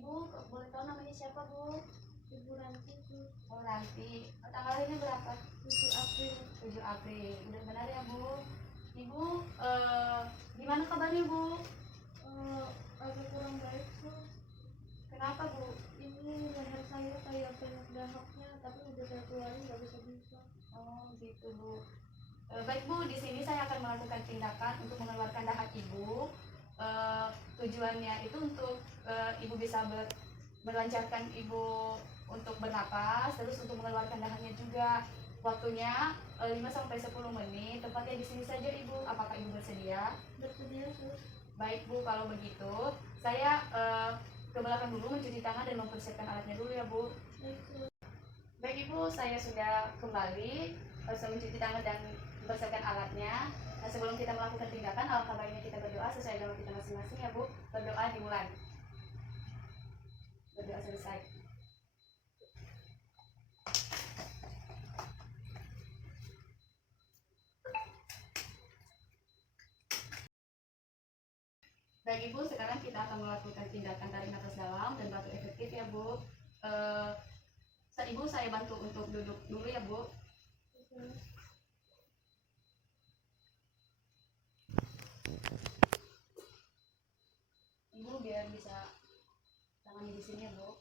Ibu boleh tahu namanya siapa, Bu? Ibu Ranti, Bu. Oh, Ranti. Tanggal lahirnya berapa? 7 April. 7 April. Benar-benar ya, Bu. Ibu gimana kabarnya, Bu? Agak kurang baik, Bu. Kenapa, Bu? Ini leher saya kayak banyak dahaknya, tapi udah saya keluarin nggak bisa. Oh, gitu, Bu. Baik, Bu, di sini saya akan melakukan tindakan untuk mengeluarkan dahak Ibu. Tujuannya itu untuk Ibu bisa melancarkan Ibu untuk bernapas, terus untuk mengeluarkan dahaknya juga. Waktunya 5-10 menit, tempatnya di sini saja, Ibu. Apakah Ibu bersedia? Bersedia, Bu. Baik, Bu, kalau begitu saya ke belakang dulu mencuci tangan dan mempersiapkan alatnya dulu ya, Bu. Baik, Bu. Baik, Ibu, saya sudah kembali selesai mencuci tangan dan mempersiapkan alatnya. Nah, sebelum kita melakukan tindakan, alangkah baiknya kita berdoa sesuai agama kita masing-masing ya, Bu. Berdoa dimulai. Berdoa selesai. Baik, Ibu, sekarang kita akan melakukan tindakan tarik nafas dalam dan batuk efektif ya, Bu. Ibu, saya bantu untuk duduk dulu ya, Bu. Ibu biar bisa tangannya di sini ya, Bu.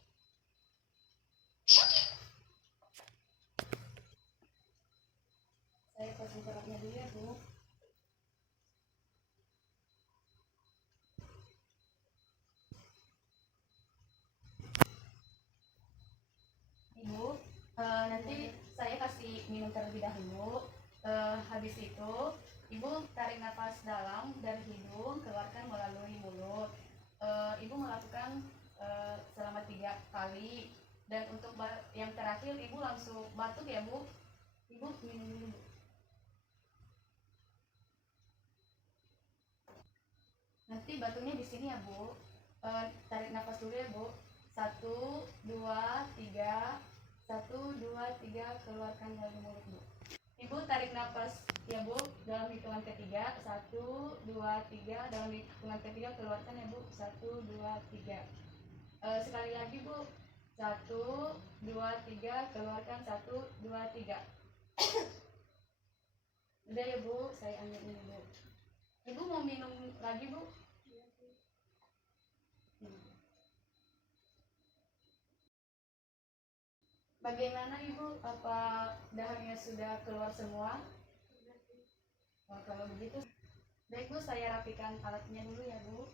Saya pasang suratnya dulu ya, Bu. Ibu, nanti saya kasih minum terlebih dahulu. Habis itu, Ibu tarik nafas dalam dari hidung, keluarkan melalui mulut. Ibu melakukan selama 3 kali. Dan untuk yang terakhir, Ibu langsung batuk ya, Bu. Ibu minum dulu, Bu. Nanti batuknya di sini ya, Bu. Tarik nafas dulu ya, Bu. 1, 2, 3. 1, 2, 3, keluarkan melalui mulut, Bu. Ibu tarik nafas ya, Bu, dalam hitungan ketiga. 1, 2, 3. Dalam hitungan ketiga keluarkan ya, Bu. 1, 2, 3. Sekali lagi, Bu. 1, 2, 3, keluarkan. 1, 2, 3. Udah ya, Bu, saya ambil ini, Bu. Ibu mau minum lagi, Bu? Bagaimana, Ibu? Apa dahaknya sudah keluar semua? Oh, kalau begitu, baik, Bu, saya rapikan alatnya dulu ya, Bu.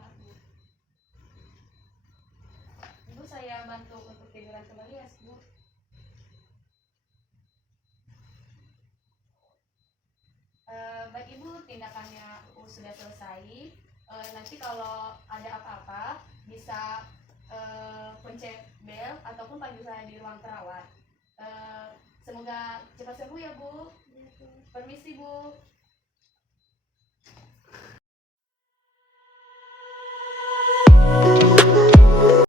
Maaf, Bu. Ibu, saya bantu untuk tiduran kembali ya, Bu. Baik, Ibu, tindakannya sudah selesai. Nanti kalau ada apa-apa bisa pencet bel ataupun panggil saya di ruang perawat. Semoga cepat sembuh ya, Bu. Permisi, Bu.